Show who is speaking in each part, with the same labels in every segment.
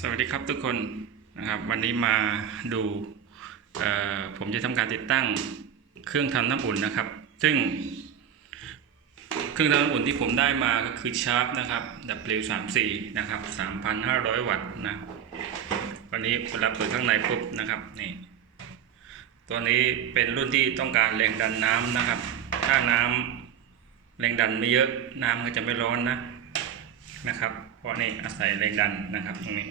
Speaker 1: สวัสดีครับทุกคนนะครับวันนี้มาดูผมจะทำการติดตั้งเครื่องทำน้ำอุ่นนะครับ ซึ่ง เครื่องทำน้ำอุ่นที่ผมได้มาก็คือชาร์ปนะครับ W34 นะครับ 3,500 วัตต์นะวันนี้เวลาเปิดข้างในปุ๊บนะครับนี่ตัวนี้เป็นรุ่นที่ต้องการแรงดันน้ำนะครับ ถ้าน้ำแรงดันไม่เยอะน้ำก็จะไม่ร้อนนะนะครับ เพราะนี่อาศัยแรงดันนะครับตรงนี้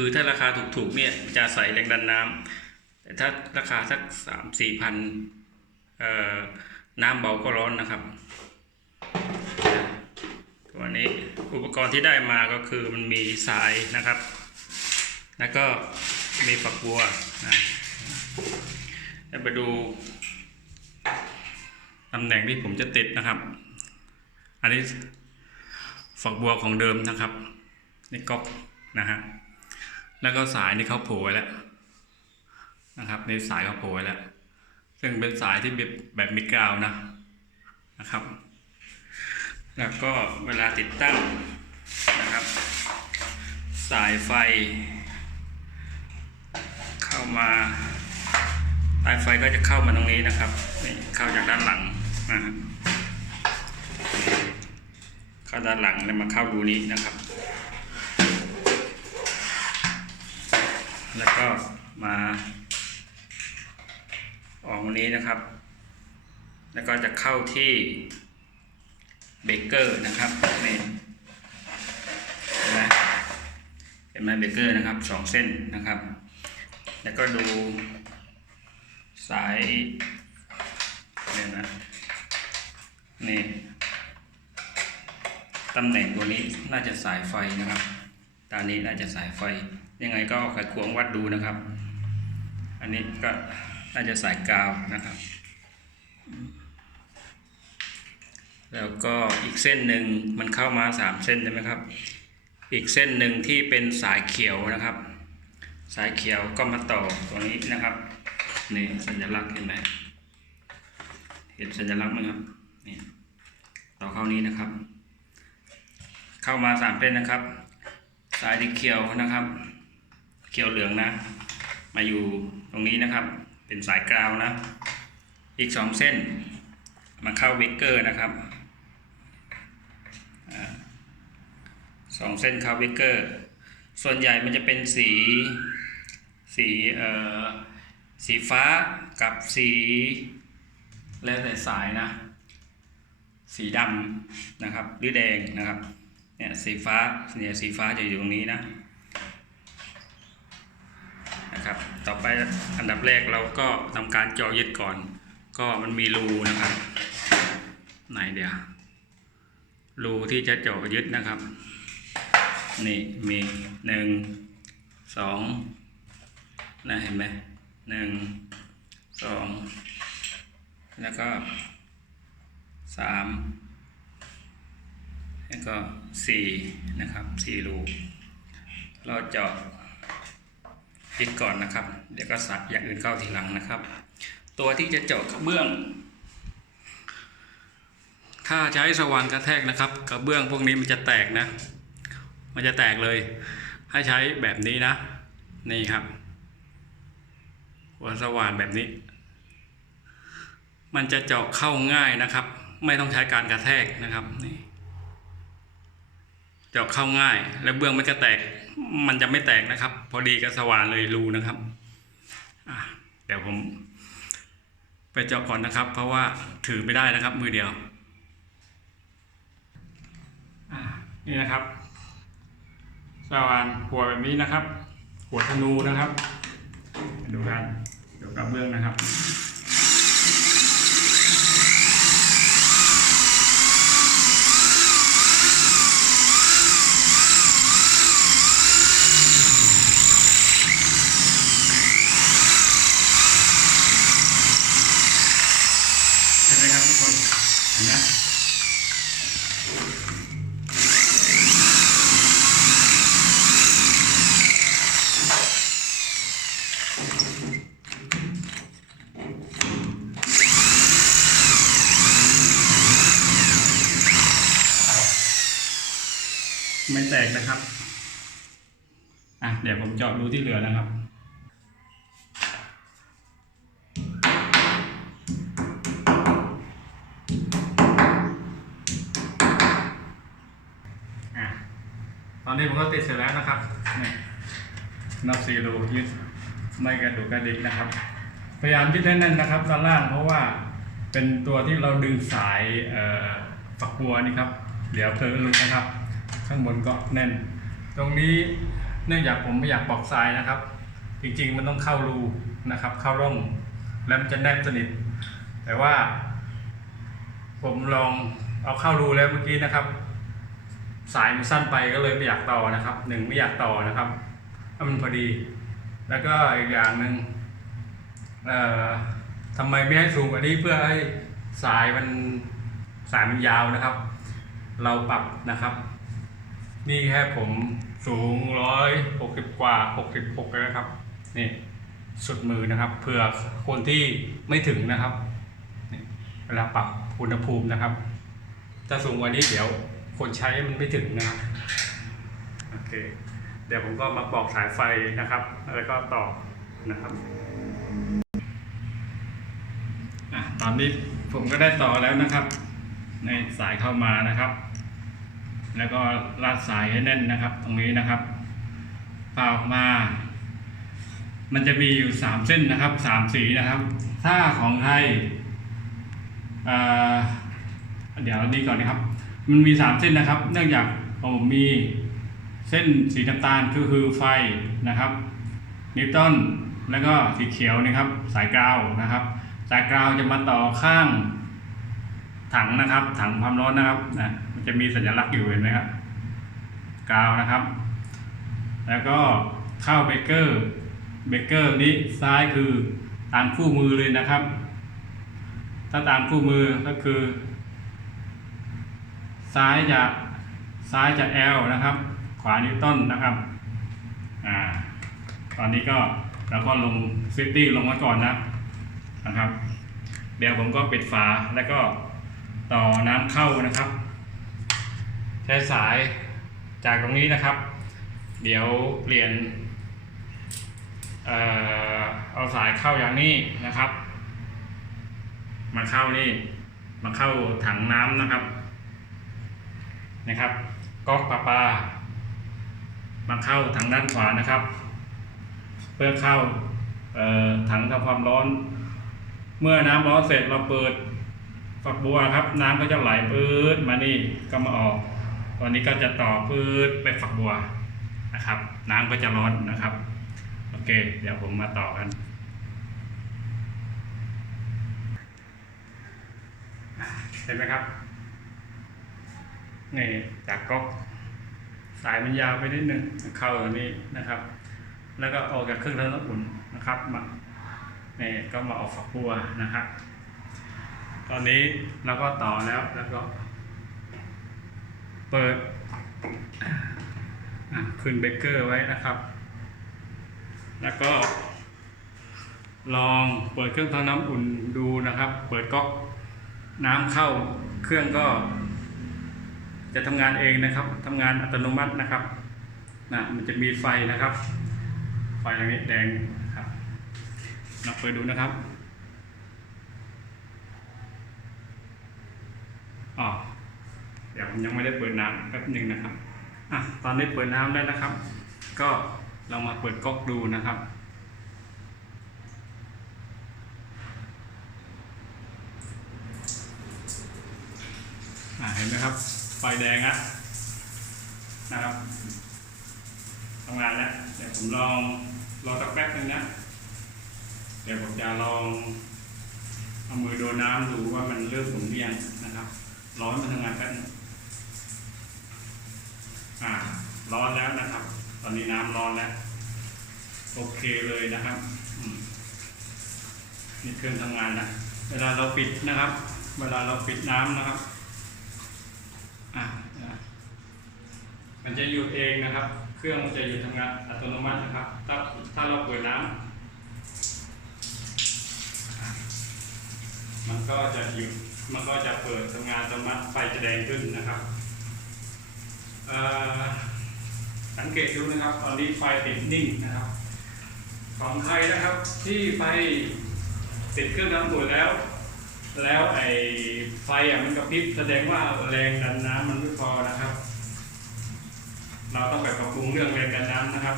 Speaker 1: คือถ้าราคาถูกๆเนี่ยจะใส่แรงดันน้ำแต่ถ้าราคาสักสามสี่พันเอ่อน้ำเบาก็ร้อนนะครับ ตัวนี้อุปกรณ์ที่ได้มาก็คือมันมีสายนะครับ แล้วก็มีฝักบัวนะแล้วไปดูตำแหน่งที่ผมจะติดนะครับ อันนี้ฝักบัวของเดิมนะครับ นี่ก๊อกนะฮะ แล้วก็สายนี่เขาโผล่ไว้แล้วนะครับในสายเขาโผล่ไว้แล้ว ซึ่งเป็นสายที่แบบแบบมีกาวนะนะครับ แล้วก็เวลาติดตั้งนะครับ สายไฟ เข้ามาสายไฟก็จะเข้ามาตรงนี้นะครับนี่เข้าจากด้านหลังนะฮะเข้าด้านหลังแล้วมาเข้ารูนี้นะครับ แล้วก็มาออกตรงนี้นะครับ แล้วก็จะเข้าที่เบเกอร์นะครับนี่เห็นไหมเห็นไหมเบเกอร์นะครับสองเส้นนะครับ แล้วก็ดูสายเนี่ยนะนี่ตำแหน่งตัวนี้น่าจะสายไฟนะครับตานี้น่าจะสายไฟ ยังไงก็เอาไขควงวัดดูนะครับ อันนี้ก็น่าจะสายกาวนะครับ แล้วก็อีกเส้นหนึ่งมันเข้ามาสามเส้นใช่ไหมครับ อีกเส้นหนึ่งที่เป็นสายเขียวนะครับ สายเขียวก็มาต่อตรงนี้นะครับนี่สัญลักษณ์เห็นไหมเห็นสัญลักษณ์ไหมครับนี่ต่อเข้านี้นะครับ เข้ามาสามเส้นนะครับ สายที่เขียวนะครับ เขียวเหลืองนะ มาอยู่ตรงนี้นะครับ เป็นสายกราวนะ อีกสองเส้น มาเข้าเวกเกอร์นะครับสองเส้นเข้าเวกเกอร์ ส่วนใหญ่มันจะเป็นสีสีเอ่อสีฟ้ากับสีแล้วแต่สายนะ สีดำนะครับหรือแดงนะครับเนี่ยสีฟ้าเนี่ยสีฟ้าจะอยู่ตรงนี้นะนะครับ ต่อไปอันดับแรกเราก็ทำการเจาะยึดก่อน ก็มันมีรูนะครับ ไหนเดียวรูที่จะเจาะยึดนะครับ นี่มีหนึ่งสองนะเห็นไหมหนึ่งสองแล้วก็สามแล้วก็สี่นะครับสี่รูเราเจาะ พิดก่อนนะครับ เดี๋ยวก็สักอย่างอื่นเข้าทีหลังนะครับ ตัวที่จะเจาะกระเบื้อง ถ้าใช้สว่านกระแทกนะครับ กระเบื้องพวกนี้มันจะแตกนะ มันจะแตกเลย ให้ใช้แบบนี้นะ นี่ครับหัวสว่านแบบนี้ มันจะเจาะเข้าง่ายนะครับ ไม่ต้องใช้การกระแทกนะครับนี่เจาะเข้าง่าย แล้วเบื้องมันก็แตก มันจะไม่แตกนะครับ พอดีกับสว่านเลยรูนะครับเดี๋ยวผม ไปเจาะก่อนนะครับ เพราะว่าถือไม่ได้นะครับ มือเดียวนี่นะครับสว่านหัวแบบนี้นะครับ หัวธนูนะครับ ดูกันเดี๋ยวกับเบื้องนะครับ เห็นไหมครับทุกคน เห็นไหมไม่ แตกนะครับอะเดี๋ยวผมเจาะรูที่เหลือนะครับอะตอนนี้ผมก็ติดเสร็จแล้วนะครับนี่น็อตซีรูยึดไม่กระดูกกระดิกนะครับ พยายามยึดแน่นๆนะครับด้านล่างเพราะว่าเป็นตัวที่เราดึงสายฝักบัวนี่ครับ เดี๋ยวเพลิหลุดนะครับ ข้างบนก็แน่น ตรงนี้เนื่องจากผมไม่อยากปอกทรายนะครับ จริงๆมันต้องเข้ารูนะครับ เข้าร่องแล้วมันจะแนบสนิท แต่ว่า ผมลองเอาเข้ารูแล้วเมื่อกี้นะครับ สายมันสั้นไปก็เลยไม่อยากต่อนะครับหนึ่งไม่อยากต่อนะครับให้มันพอดี แล้วก็อีกอย่างหนึ่งเอ่อทำไมไม่ให้สูงกว่านี้เพื่อให้สายมันสายมันยาวนะครับ เราปรับนะครับ นี่แค่ผมสูงร้อยหกสิบกว่าหกสิบหกแล้วนะครับ นี่สุดมือนะครับ เผื่อคนที่ไม่ถึงนะครับเวลาปรับอุณหภูมินะครับ ถ้าสูงกว่านี้เดี๋ยวคนใช้มันไม่ถึงนะครับโอเค เดี๋ยวผมก็มาปอกสายไฟนะครับ แล้วก็ต่อนะครับอตอนนี้ผมก็ได้ต่อแล้วนะครับ ในสายเข้ามานะครับ แล้วก็รัดสายให้แน่นนะครับ ตรงนี้นะครับเปล่าออกมา มันจะมีอยู่สามเส้นนะครับสามสีนะครับถ้าของไทยเดี๋ยวนี้ก่อนนะครับ มันมีสามเส้นนะครับ เนื่องจากผมมีเส้นสีน้ำตาลก็คือไฟนะครับนิวตันแล้วก็สีเขียวนะครับ สายกราวนะครับ สายกราวจะมาต่อข้างถังนะครับ ถังความร้อนนะครับนะ จะมีสัญลักษณ์อยู่เห็นไหมครับกาวนะครับ แล้วก็เข้าเบเกอร์เบเกอร์นี้ซ้ายคือตามคู่มือเลยนะครับ ถ้าตามคู่มือก็คือ ซ้ายจะซ้ายจะ L นะครับ ขวานิวตันนะครับอ่าตอนนี้ก็เราก็ลงซิตี้ลงมาก่อนนะนะครับ เดี๋ยวผมก็ปิดฝาแล้วก็ต่อน้ำเข้านะครับ ใช้สายจากตรงนี้นะครับ เดี๋ยวเปลี่ยนเอ่อเอาสายเข้าอย่างนี้นะครับมาเข้านี่มาเข้าถังน้ำนะครับนะครับก๊อกปลาปลามาเข้าถังด้านขวานะครับ เพื่อเข้าเอ่อถังทำความร้อน เมื่อน้ำร้อนเสร็จเราเปิดฝักบัวครับ น้ำก็จะไหลปื๊ดมานี่ก็มาออก ตอนนี้ก็จะต่อปื๊ดไปฝักบัวนะครับ น้ำก็จะร้อนนะครับ โอเค เดี๋ยวผมมาต่อกันเห็นไหมครับนี่จากก๊อกสายมันยาวไปนิดนึงเข้าตัวนี้นะครับ แล้วก็ออกจากเครื่องทำน้ำอุ่นนะครับมานี่ก็มาออกฝักบัวนะครับ ตอนนี้เราก็ต่อแล้วแล้วก็ เปิดขึ้นเบเกอร์ไว้นะครับ แล้วก็ ลองเปิดเครื่องทำน้ำอุ่นดูนะครับ เปิดก๊อกน้ำเข้าเครื่องก็ จะทำงานเองนะครับทำงานอัตโนมัตินะครับนะมันจะมีไฟนะครับ ไฟอย่างนี้แดงครับเราเปิดดูนะครับอ๋อ เดี๋ยวผมยังไม่ได้เปิดน้ำแป๊บหนึ่งนะครับอะตอนนี้เปิดน้ำแล้นะครับ ก็เรามาเปิดก๊อกดูนะครับอ่าเห็นไหมครับ ไฟแดงอะนะครับทำงานแล้วเดี๋ยวผมลองรอสักแป๊บนึงนะเดี๋ยวผมจะลองเอามือโดนน้ำดูว่ามันเริ่มหมุนเวียนนะครับร้อนมันทำงานแป๊บนึง อ่าร้อนแล้วนะครับ ตอนนี้น้ำร้อนแล้วโอเคเลยนะครับมนี่เครื่องทำงานแล้วเวลาเราปิดนะครับ เวลาเราปิดน้ำนะครับอะอะมันจะหยุดเองนะครับ เครื่องมันจะหยุดทำงานอัตโนมัตินะครับ ถ้าถ้าเราเปิดน้ำมันก็จะหยุดมันก็จะเปิดทำงานอัตโนมัติไฟจะแดงขึ้นนะครับ สังเกตดูนะครับ ตอนนี้ไฟติดนิ่งนะครับ ของใครนะครับที่ไฟติดเครื่องทำปุ๋ยแล้ว แล้วไอ้ไฟอะมันกระพริบแสดงว่าแรงดันน้ำมันไม่พอนะครับ เราต้องไปปรับปรุงเรื่องแรงดันน้ำนะครับ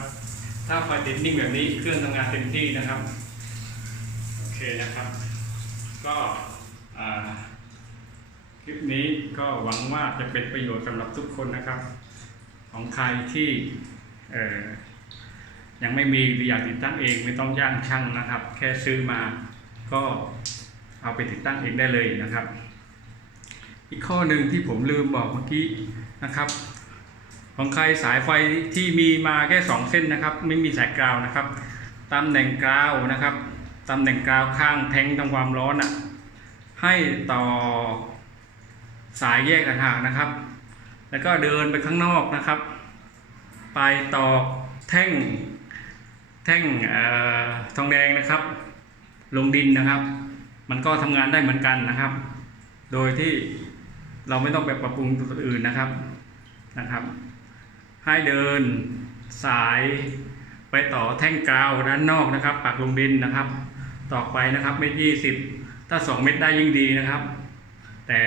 Speaker 1: ถ้าไฟติดนิ่งแบบนี้เครื่องทำงานเต็มที่นะครับ โอเคนะครับ ก็ คลิปนี้ก็หวังว่าจะเป็นประโยชน์สำหรับทุกคนนะครับ ของใครที่ยังไม่มีหรืออยากติดตั้งเองไม่ต้องจ้างช่างนะครับ แค่ซื้อมาก็เอาไปติดตั้งเองได้เลยนะครับ อีกข้อหนึ่งที่ผมลืมบอกเมื่อกี้นะครับ ของใครสายไฟที่มีมาแค่สองเส้นนะครับ ไม่มีสายกราวนะครับตำแหน่งกราวนะครับตำแหน่งกราวข้างแทงทำความร้อนอะให้ต่อ สายแยกต่างหากนะครับ แล้วก็เดินไปข้างนอกนะครับ ไปต่อแท่งแท่งออทองแดงนะครับ ลงดินนะครับ มันก็ทำงานได้เหมือนกันนะครับ โดยที่เราไม่ต้องไปปรับปรุงตัวอื่นนะครับนะครับ ให้เดินสายไปต่อแท่งกาวด้านนอกนะครับ ปักลงดินนะครับ ต่อไปนะครับเม็ดยี่สิบถ้าสองเม็ดได้ยิ่งดีนะครับ แต่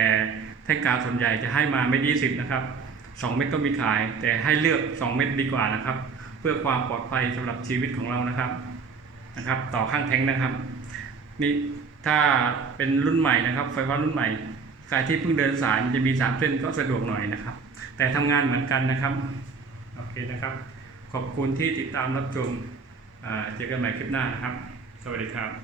Speaker 1: แท่งกาวส่วนใหญ่จะให้มาเม็ดยี่สิบนะครับสองเม็ดก็มีขาย แต่ให้เลือกสองเม็ดดีกว่านะครับ เพื่อความปลอดภัยสำหรับชีวิตของเรานะครับนะครับ ต่อข้างแทงนะครับ นี่ถ้าเป็นรุ่นใหม่นะครับ ไฟฟ้ารุ่นใหม่ใครที่เพิ่งเดินสายจะมีสามเส้นก็สะดวกหน่อยนะครับ แต่ทำงานเหมือนกันนะครับโอเคนะครับ ขอบคุณที่ติดตามรับชมเจอกันใหม่คลิปหน้านะครับ สวัสดีครับ